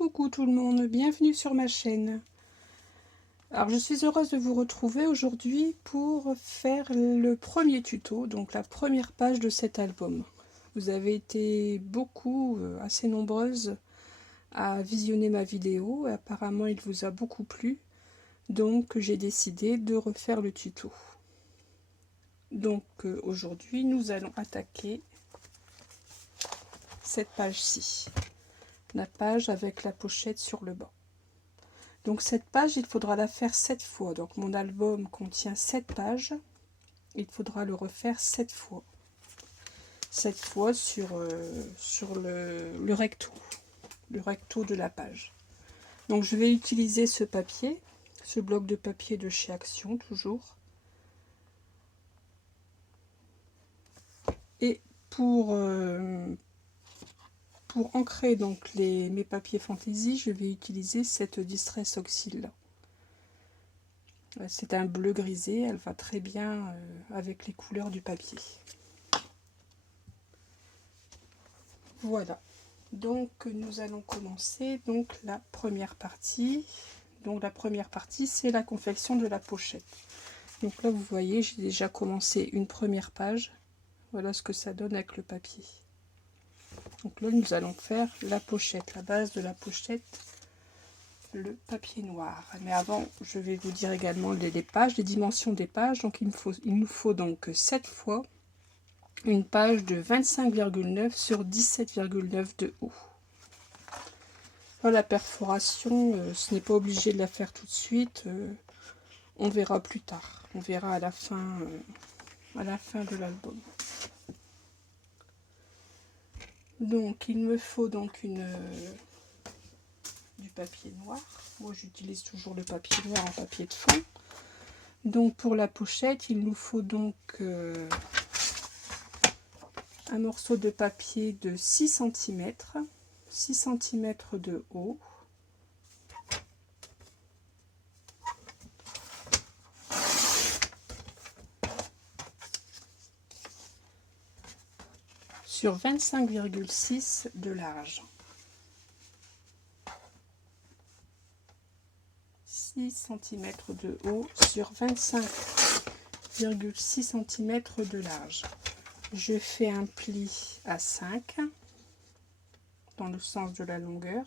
Coucou tout le monde, bienvenue sur ma chaîne. Alors je suis heureuse de vous retrouver aujourd'hui pour faire le premier tuto, donc la première page de cet album. Vous avez été beaucoup, assez nombreuses à visionner ma vidéo, et apparemment il vous a beaucoup plu, donc j'ai décidé de refaire le tuto. Donc aujourd'hui nous allons attaquer cette page-ci. La page avec la pochette sur le bas. Donc cette page, il faudra la faire 7 fois. Donc mon album contient 7 pages. Il faudra le refaire 7 fois. 7 fois sur le recto. Le recto de la page. Donc je vais utiliser ce papier. Ce bloc de papier de chez Action, toujours. Et pour ancrer donc mes papiers fantaisie, je vais utiliser cette Distress Oxyl là. C'est un bleu grisé, elle va très bien avec les couleurs du papier. Voilà, donc nous allons commencer donc la première partie. Donc la première partie, c'est la confection de la pochette. Donc là vous voyez, j'ai déjà commencé une première page. Voilà ce que ça donne avec le papier. Donc là nous allons faire la pochette, la base de la pochette, le papier noir. Mais avant je vais vous dire également les pages, les dimensions des pages. Donc il nous faut donc 7 fois une page de 25,9 sur 17,9 de haut. Voilà, la perforation, ce n'est pas obligé de la faire tout de suite, on verra plus tard, on verra à la fin de l'album. Donc il me faut donc du papier noir. Moi j'utilise toujours le papier noir en papier de fond. Donc pour la pochette, il nous faut donc un morceau de papier de 6 cm, 6 cm de haut. Sur 25,6 de large. 6 cm de haut sur 25,6 cm de large. Je fais un pli à 5 dans le sens de la longueur.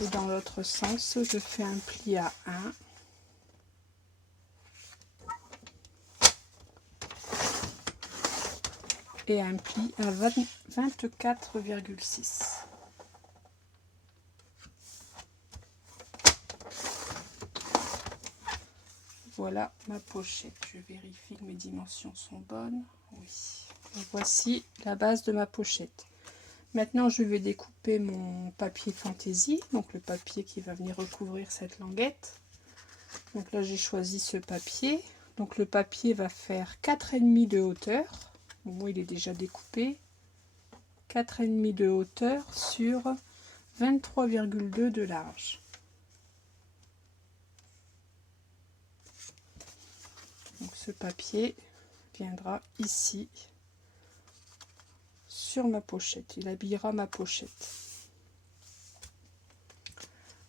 Et dans l'autre sens, je fais un pli à 1. Et un pli à 24,6. Voilà ma pochette. Je vérifie que mes dimensions sont bonnes. Oui. Et voici la base de ma pochette. Maintenant, je vais découper mon papier fantaisie, donc le papier qui va venir recouvrir cette languette. Donc là, j'ai choisi ce papier. Donc le papier va faire 4,5 de hauteur. Moi, il est déjà découpé. 4,5 de hauteur sur 23,2 de large. Donc ce papier viendra ici sur ma pochette. Il habillera ma pochette.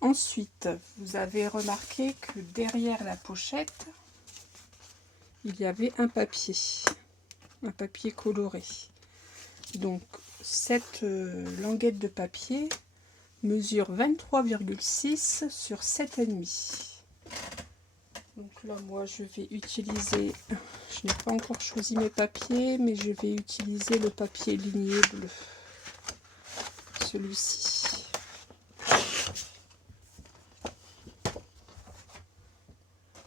Ensuite, vous avez remarqué que derrière la pochette, il y avait un papier coloré. Donc cette languette de papier mesure 23,6 sur 7,5. Donc là, moi, je vais utiliser, je n'ai pas encore choisi mes papiers, mais je vais utiliser le papier ligné bleu, celui-ci.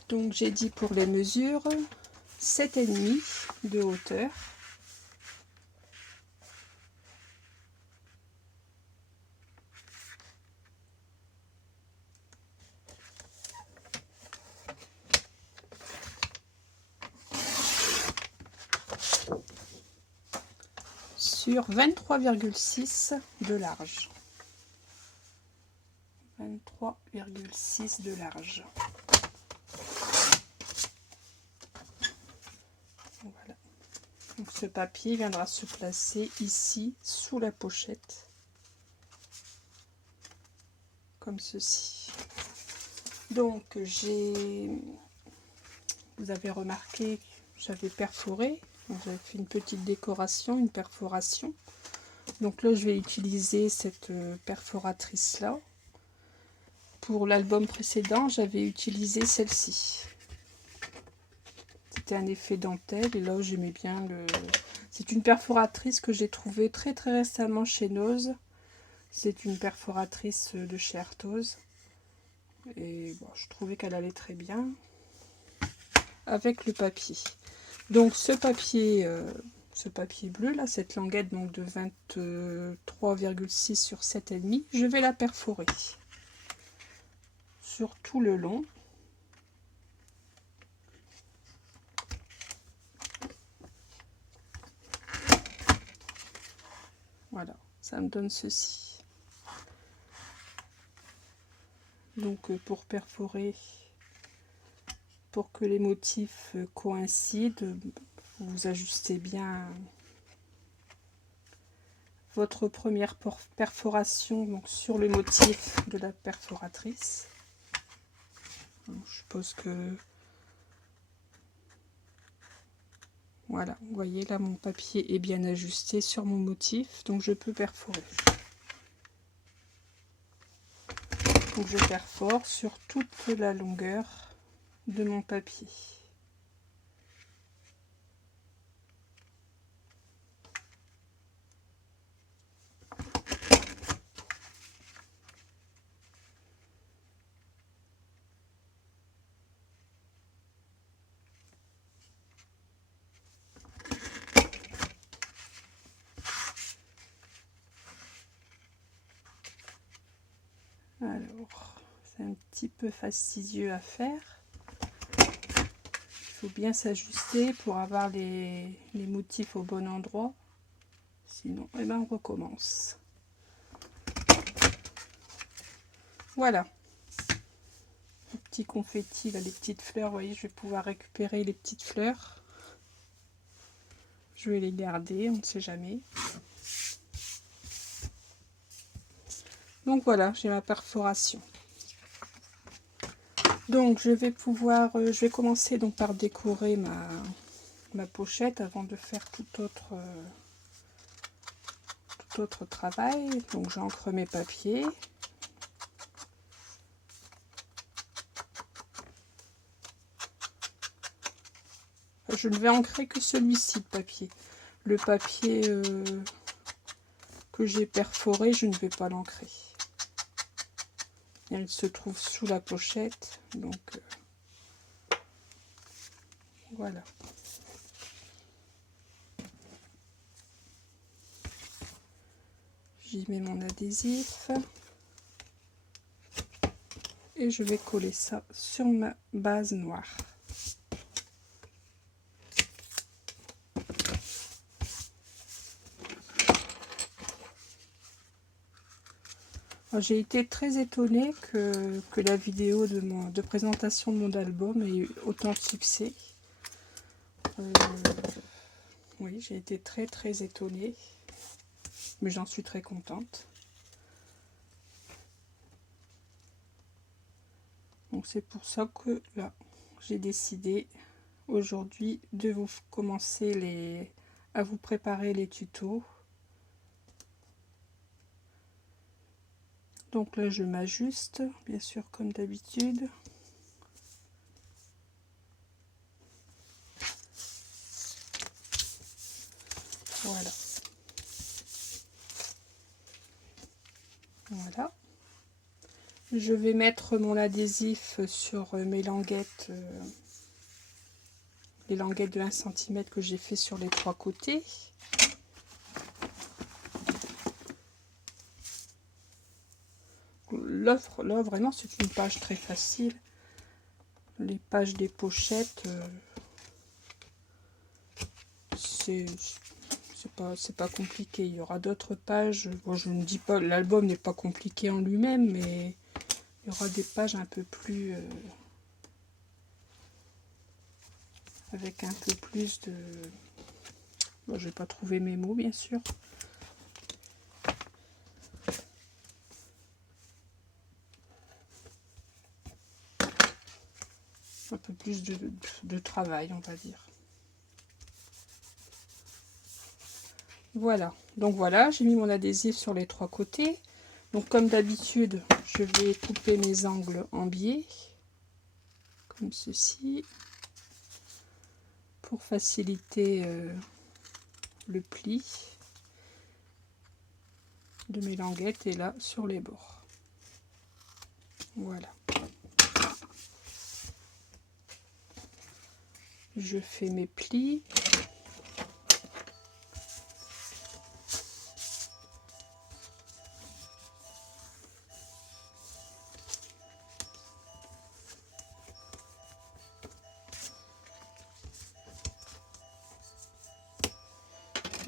Donc j'ai dit pour les mesures, 7,5 de hauteur. Sur 23,6 de large. 23,6 de large. Voilà. ce papier viendra se placer ici sous la pochette, comme ceci. Donc vous avez remarqué, j'avais perforé, j'avais fait une petite décoration, une perforation. Donc là je vais utiliser cette perforatrice là. Pour l'album précédent j'avais utilisé celle-ci. C'était un effet dentelle et là j'aimais bien le... C'est une perforatrice que j'ai trouvée très récemment chez Nose. C'est une perforatrice de chez Arthose. Et bon, je trouvais qu'elle allait très bien avec le papier. Donc ce papier bleu là, cette languette donc de 23,6 sur 7,5, je vais la perforer sur tout le long. Voilà, ça me donne ceci. Donc pour perforer, pour que les motifs coïncident, vous ajustez bien votre première perforation donc sur le motif de la perforatrice. Donc, je suppose que voilà, vous voyez là mon papier est bien ajusté sur mon motif, donc je peux perforer. Donc je perfore sur toute la longueur de mon papier. Alors, c'est un petit peu fastidieux à faire. Il faut bien s'ajuster pour avoir les motifs au bon endroit. Sinon, eh ben, on recommence. Voilà. Le petit confetti, là, les petites fleurs, vous voyez, je vais pouvoir récupérer les petites fleurs. Je vais les garder, on ne sait jamais. Donc voilà, j'ai ma perforation. Donc je vais commencer donc par décorer ma pochette avant de faire tout autre travail. Donc j'encre mes papiers. Je ne vais ancrer que celui-ci de papier. Le papier que j'ai perforé, je ne vais pas l'ancrer. Elle se trouve sous la pochette, donc voilà. J'y mets mon adhésif et je vais coller ça sur ma base noire. J'ai été très étonnée que la vidéo de présentation de mon album ait eu autant de succès. Oui, j'ai été très étonnée, mais j'en suis très contente. Donc c'est pour ça que là, j'ai décidé aujourd'hui de vous commencer à vous préparer les tutos. Donc là, je m'ajuste, bien sûr, comme d'habitude. Voilà. Voilà. Je vais mettre mon adhésif sur mes languettes, les languettes de 1 cm que j'ai fait sur les 3 côtés. Là, vraiment, c'est une page très facile. Les pages des pochettes, c'est pas compliqué. Il y aura d'autres pages. Bon, je ne dis pas, l'album n'est pas compliqué en lui-même, mais il y aura des pages un peu plus avec un peu plus de... Bon, je vais pas trouver mes mots, bien sûr. Un peu plus de travail, on va dire. Voilà, donc voilà, j'ai mis mon adhésif sur les 3 côtés. Donc comme d'habitude, je vais couper mes angles en biais, comme ceci, pour faciliter le pli de mes languettes, et là sur les bords. Voilà. Je fais mes plis.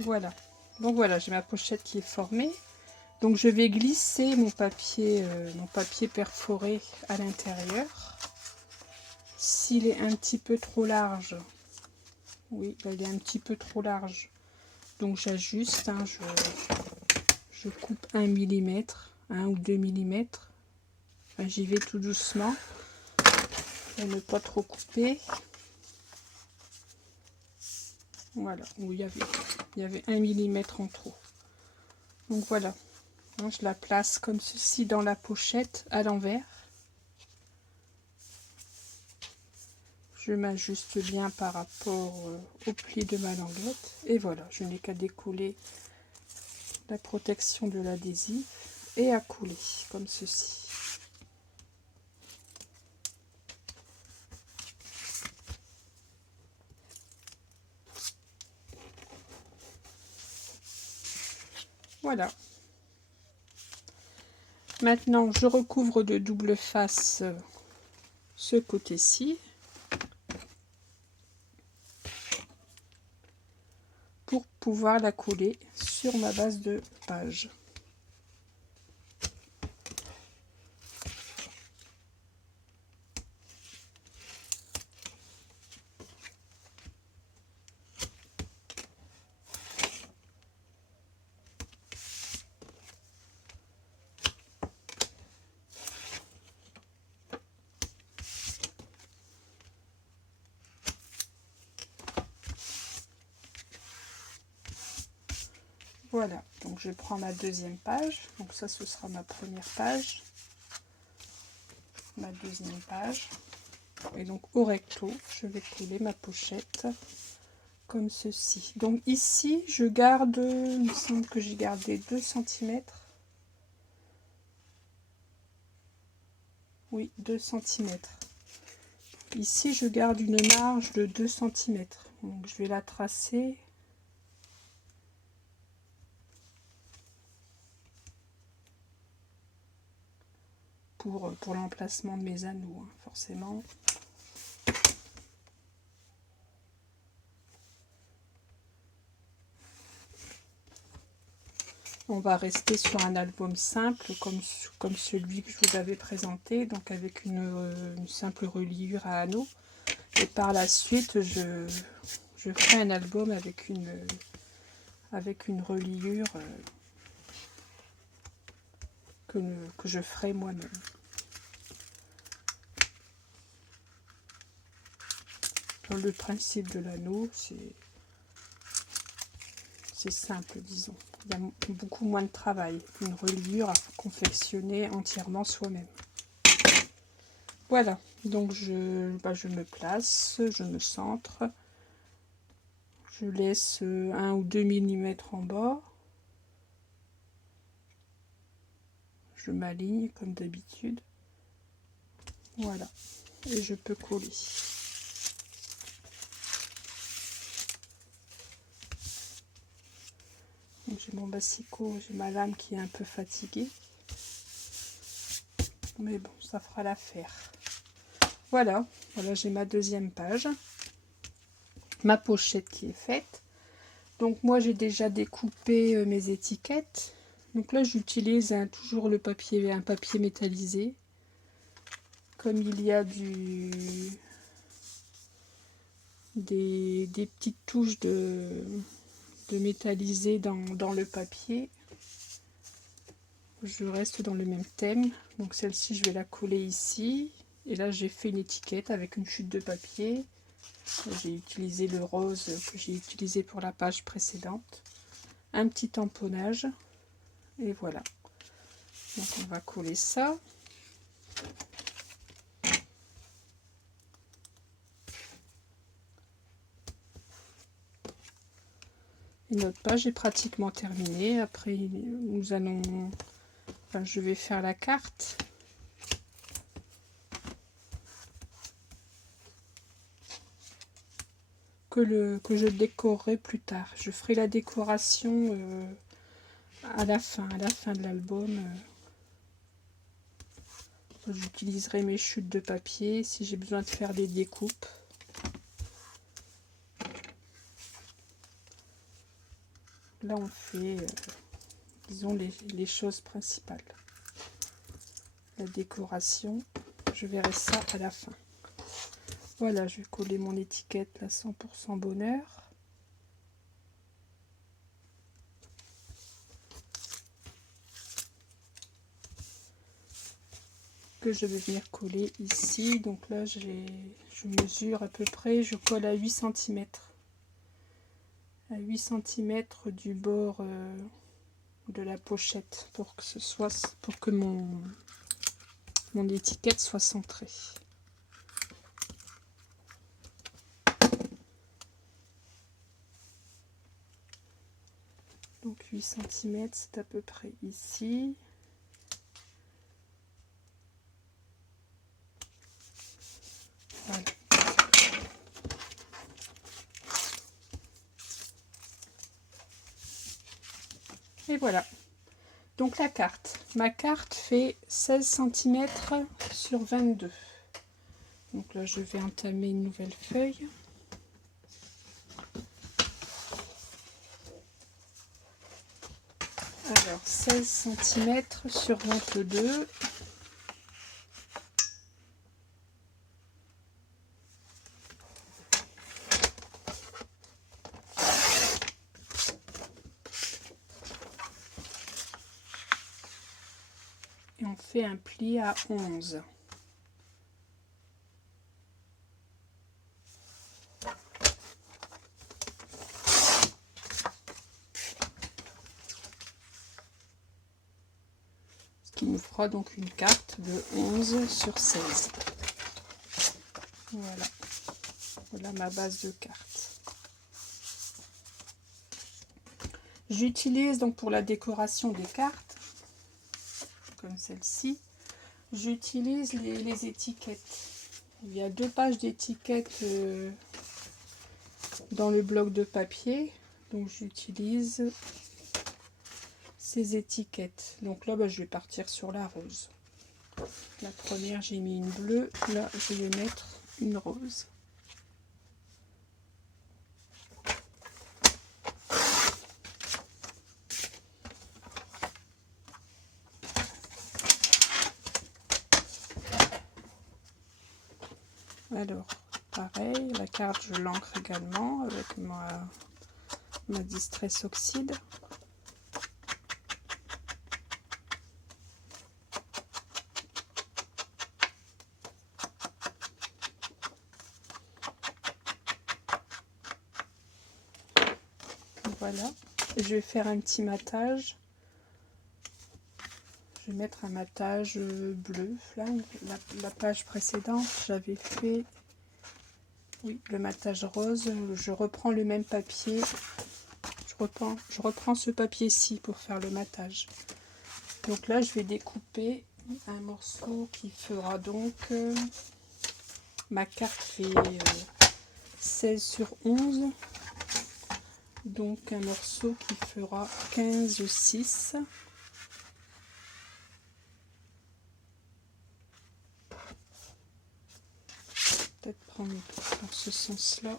Voilà. Donc voilà, j'ai ma pochette qui est formée. Donc je vais glisser mon papier perforé à l'intérieur. S'il est un petit peu trop large, oui, là, il est un petit peu trop large, donc j'ajuste, hein, je coupe 1 mm, 1 ou 2 mm. Enfin, j'y vais tout doucement pour ne pas trop couper. Voilà, où il y avait 1 mm en trop. Donc voilà, hein, je la place comme ceci dans la pochette à l'envers. Je m'ajuste bien par rapport au pli de ma languette. Et voilà, je n'ai qu'à décoller la protection de l'adhésif et à couler comme ceci. Voilà. Maintenant, je recouvre de double face ce côté-ci pour pouvoir la coller sur ma base de page. Voilà, donc je prends ma deuxième page, donc ça ce sera ma première page, ma deuxième page, et donc au recto je vais coller ma pochette comme ceci. Donc ici je garde, il me semble que j'ai gardé 2 cm, oui 2 cm. Ici je garde une marge de 2 cm, donc je vais la tracer. Pour l'emplacement de mes anneaux, hein, forcément. On va rester sur un album simple comme celui que je vous avais présenté, donc avec une simple reliure à anneaux. Et par la suite, je ferai un album avec une reliure que je ferai moi-même. Le principe de l'anneau, c'est simple, disons. Il y a beaucoup moins de travail qu'une reliure à confectionner entièrement soi-même. Voilà, donc je me place, je me centre, je laisse 1 ou 2 mm en bas, je m'aligne comme d'habitude, voilà, et je peux coller. J'ai mon bassicot, j'ai ma lame qui est un peu fatiguée, mais bon, ça fera l'affaire. Voilà, j'ai ma deuxième page, ma pochette qui est faite. Donc moi j'ai déjà découpé mes étiquettes. Donc là j'utilise toujours un papier métallisé. Comme il y a des petites touches de métalliser dans le papier. Je reste dans le même thème. Donc celle-ci, je vais la coller ici. Et là, j'ai fait une étiquette avec une chute de papier. J'ai utilisé le rose que j'ai utilisé pour la page précédente. Un petit tamponnage. Et voilà. Donc on va coller ça. Et notre page est pratiquement terminée. Après, nous allons... Enfin, je vais faire la carte. Que je décorerai plus tard. Je ferai la décoration à la fin de l'album. J'utiliserai mes chutes de papier si j'ai besoin de faire des découpes. Là, on fait, disons, les choses principales. La décoration, je verrai ça à la fin. Voilà, je vais coller mon étiquette là, 100% bonheur. Que je vais venir coller ici. Donc là, je mesure à peu près, je colle à 8 cm. À 8 cm du bord de la pochette pour que mon étiquette soit centrée. Donc 8 cm, c'est à peu près ici. Voilà. Et voilà. Donc la carte. Ma carte fait 16 cm sur 22. Donc là, je vais entamer une nouvelle feuille. Alors, 16 cm sur 22. Et on fait un pli à 11. Ce qui nous fera donc une carte de 11 sur 16. Voilà. Voilà ma base de carte. J'utilise donc pour la décoration des cartes, comme celle-ci, j'utilise les étiquettes. Il y a 2 pages d'étiquettes dans le bloc de papier, donc j'utilise ces étiquettes. Donc là, je vais partir sur la rose. La première, j'ai mis une bleue, là je vais mettre une rose. Alors, pareil, la carte, je l'encre également avec ma Distress Oxide. Voilà, je vais faire un petit matage. Je vais mettre un matage bleu. Là, la page précédente, j'avais fait le matage rose. Je reprends le même papier. Je reprends ce papier-ci pour faire le matage. Donc là, je vais découper un morceau qui fera donc... ma carte fait 16 sur 11. Donc un morceau qui fera 15,6. Peut-être prendre dans ce sens-là.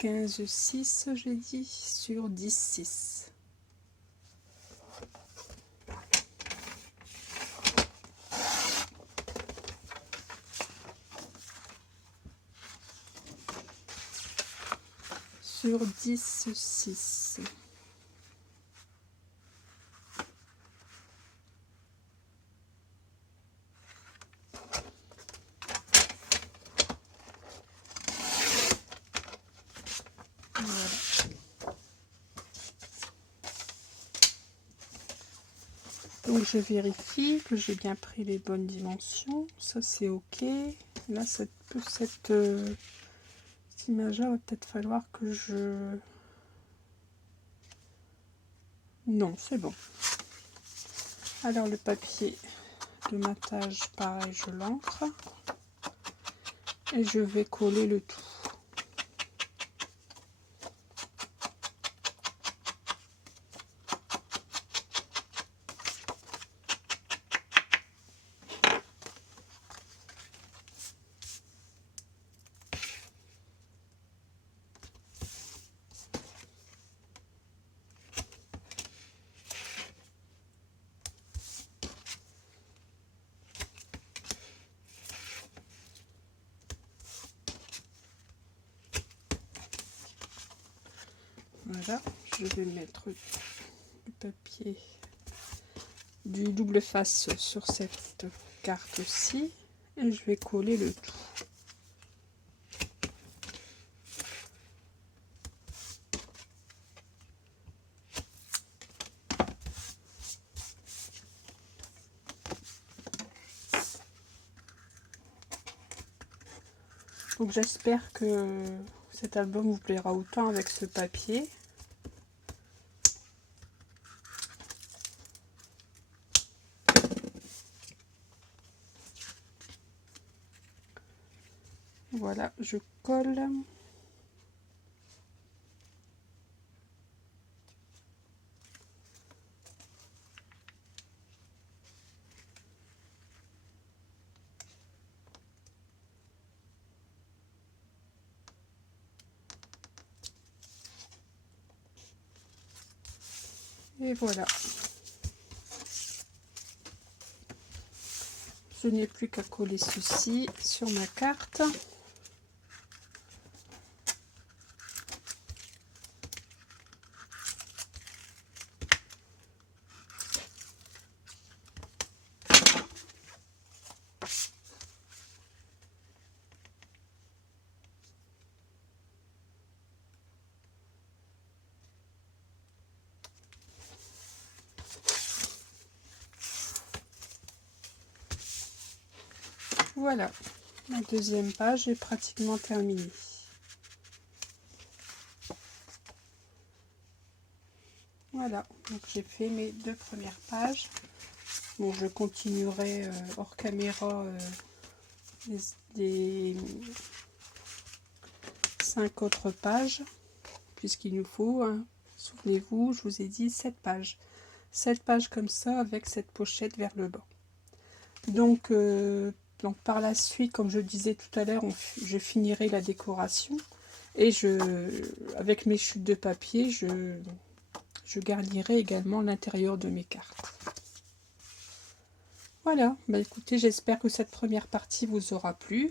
15,6 j'ai dit sur 10,6. sur 10,6. Donc je vérifie que j'ai bien pris les bonnes dimensions, ça c'est ok. Là cette image-là va peut-être falloir que je... Non, c'est bon. Alors le papier de matage, pareil, je l'encre et je vais coller le tout. Voilà, je vais mettre du papier du double face sur cette carte-ci et je vais coller le tout. Donc j'espère que cet album vous plaira autant avec ce papier. Voilà, je colle. Et voilà. Je n'ai plus qu'à coller ceci sur ma carte. Voilà, la deuxième page est pratiquement terminée. Voilà, donc j'ai fait mes deux premières pages. Bon, je continuerai hors caméra les 5 autres pages, puisqu'il nous faut, hein, souvenez-vous, je vous ai dit 7 pages. 7 pages comme ça avec cette pochette vers le bas. Donc par la suite, comme je disais tout à l'heure, je finirai la décoration et avec mes chutes de papier, je garnirai également l'intérieur de mes cartes. Voilà, bah écoutez, j'espère que cette première partie vous aura plu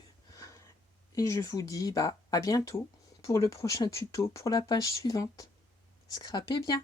et je vous dis à bientôt pour le prochain tuto pour la page suivante. Scrapez bien!